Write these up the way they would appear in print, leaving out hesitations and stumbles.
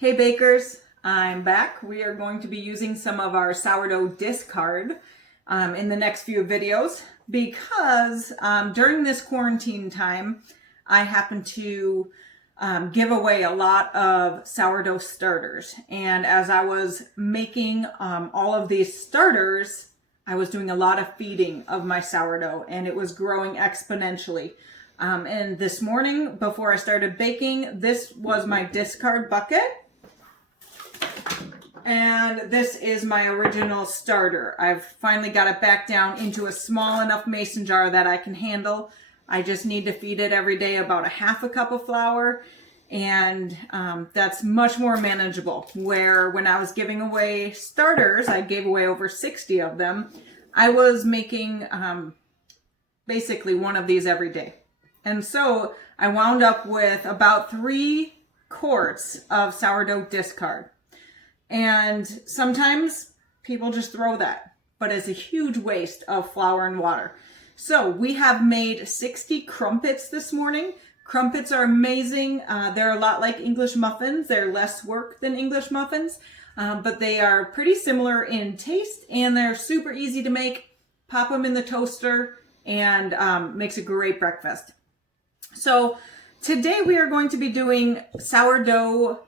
Hey bakers, I'm back. We are going to be using some of our sourdough discard in the next few videos because during this quarantine time, I happen to give away a lot of sourdough starters. And as I was making all of these starters, I was doing a lot of feeding of my sourdough and it was growing exponentially. And this morning, before I started baking, this was my discard bucket. And this is my original starter. I've finally got it back down into a small enough mason jar that I can handle. I just need to feed it every day about a half a cup of flour. And that's much more manageable. Where when I was giving away starters, I gave away over 60 of them. I was making basically one of these every day. And so I wound up with about 3 quarts of sourdough discard. And sometimes people just throw that, but it's a huge waste of flour and water. So we have made 60 crumpets this morning. Crumpets are amazing. They're a lot like English muffins. They're less work than English muffins, but they are pretty similar in taste and they're super easy to make. Pop them in the toaster and makes a great breakfast. So today we are going to be doing sourdough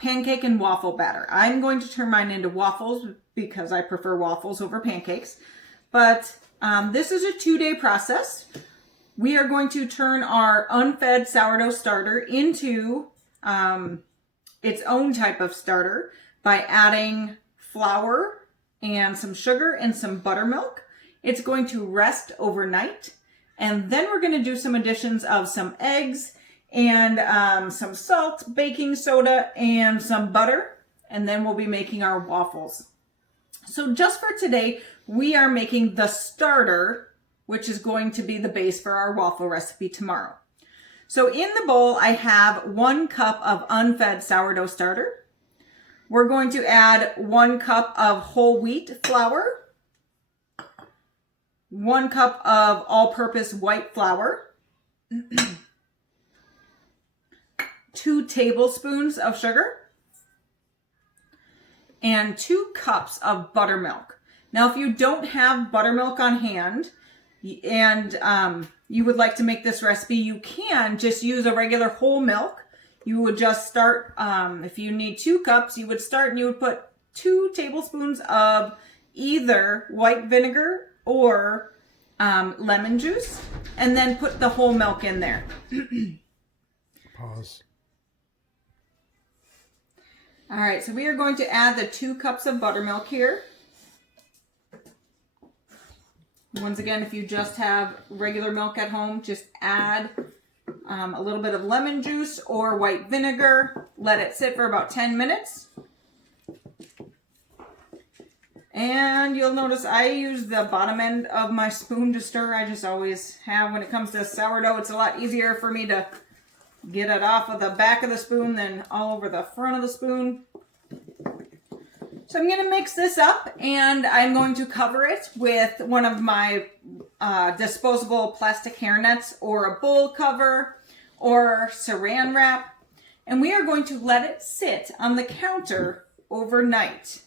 pancake and waffle batter. I'm going to turn mine into waffles because I prefer waffles over pancakes. But this is a 2-day process. We are going to turn our unfed sourdough starter into its own type of starter by adding flour and some sugar and some buttermilk. It's going to rest overnight. And then we're going to do some additions of some eggs and some salt, baking soda, and some butter. And then we'll be making our waffles. So just for today, we are making the starter, which is going to be the base for our waffle recipe tomorrow. So in the bowl, I have 1 cup of unfed sourdough starter. We're going to add 1 cup of whole wheat flour, 1 cup of all-purpose white flour, 2 tablespoons of sugar, and 2 cups of buttermilk. Now, if you don't have buttermilk on hand and you would like to make this recipe, you can just use a regular whole milk. You would just start, if you need 2 cups, you would start and you would put 2 tablespoons of either white vinegar or lemon juice, and then put the whole milk in there. Pause. All right, so we are going to add the 2 cups of buttermilk here. Once again, if you just have regular milk at home, just add a little bit of lemon juice or white vinegar. Let it sit for about 10 minutes. And you'll notice I use the bottom end of my spoon to stir. I just always have. When it comes to sourdough, it's a lot easier for me to get it off of the back of the spoon than all over the front of the spoon. So I'm going to mix this up and I'm going to cover it with one of my disposable plastic hairnets or a bowl cover or saran wrap. And we are going to let it sit on the counter overnight.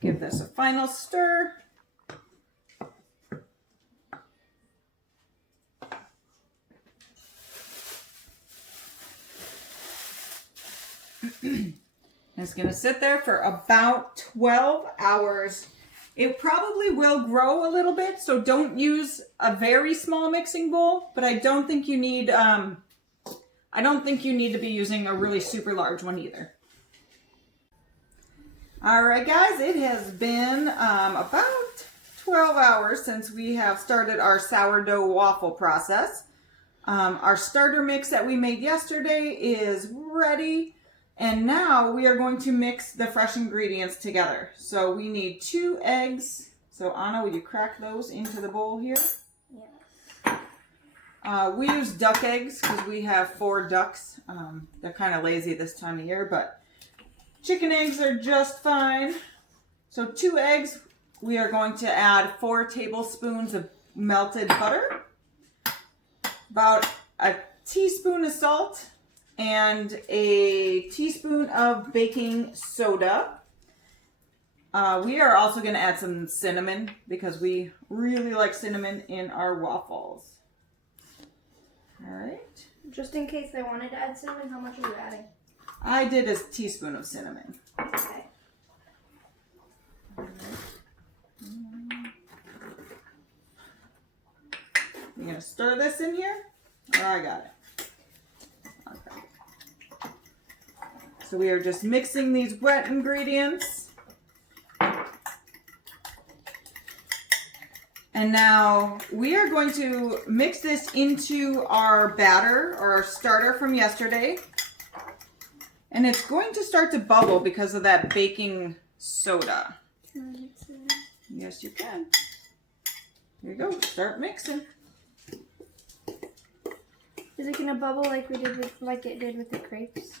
Give this a final stir. It's going to sit there for about 12 hours. It probably will grow a little bit, so don't use a very small mixing bowl, but I don't think you need to be using a really super large one either. All right, guys, it has been about 12 hours since we have started our sourdough waffle process. Our starter mix that we made yesterday is ready, and now we are going to mix the fresh ingredients together. So we need 2 eggs. So Anna, will you crack those into the bowl here? Yes. We use duck eggs because we have 4 ducks. They're kind of lazy this time of year, but chicken eggs are just fine. So 2 eggs, we are going to add 4 tablespoons of melted butter, about a teaspoon of salt, and a teaspoon of baking soda. We are also going to add some cinnamon because we really like cinnamon in our waffles. All right. Just in case they wanted to add cinnamon, how much are you adding? I did a teaspoon of cinnamon. Okay. You're going to stir this in here? Oh, I got it. Okay. So we are just mixing these wet ingredients. And now we are going to mix this into our batter or our starter from yesterday. And it's going to start to bubble because of that baking soda. Yes, you can. Here you go. Start mixing. Is it gonna bubble like we did with, like it did with the crepes?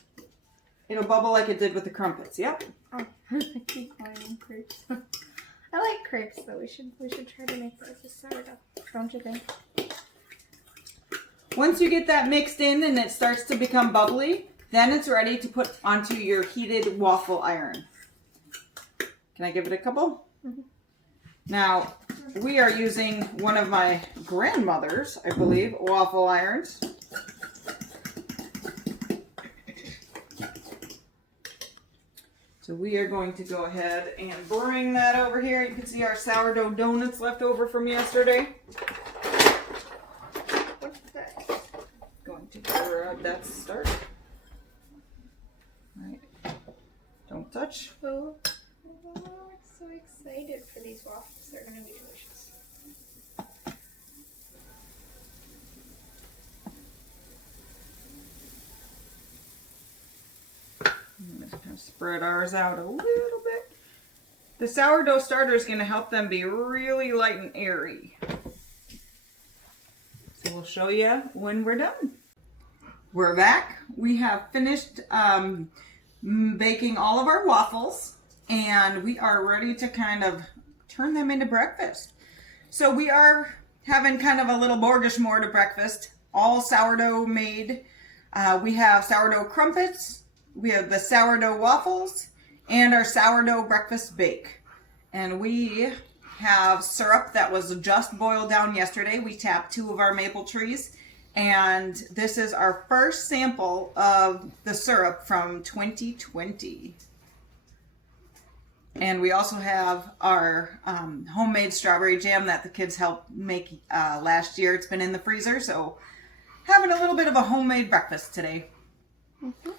It'll bubble like it did with the crumpets. Yep. Oh, I keep calling them crepes. I like crepes, though. We should try to make those with sourdough. Don't you think? Once you get that mixed in and it starts to become bubbly, then it's ready to put onto your heated waffle iron. Can I give it a couple? Mm-hmm. Now, we are using one of my grandmother's, I believe, waffle irons. So we are going to go ahead and bring that over here. You can see our sourdough donuts left over from yesterday. What's that? Going to grab that started. All right. Don't touch. Oh, I'm so excited for these waffles. They're going to be delicious. I'm just going to spread ours out a little bit. The sourdough starter is going to help them be really light and airy. So we'll show you when we're done. We're back. We have finished baking all of our waffles and we are ready to kind of turn them into breakfast. So we are having kind of a little Borgish to breakfast, all sourdough made. We have sourdough crumpets. We have the sourdough waffles and our sourdough breakfast bake. And we have syrup that was just boiled down yesterday. We tapped 2 of our maple trees. And this is our first sample of the syrup from 2020. And we also have our homemade strawberry jam that the kids helped make last year. It's been in the freezer, so having a little bit of a homemade breakfast today. Mm-hmm.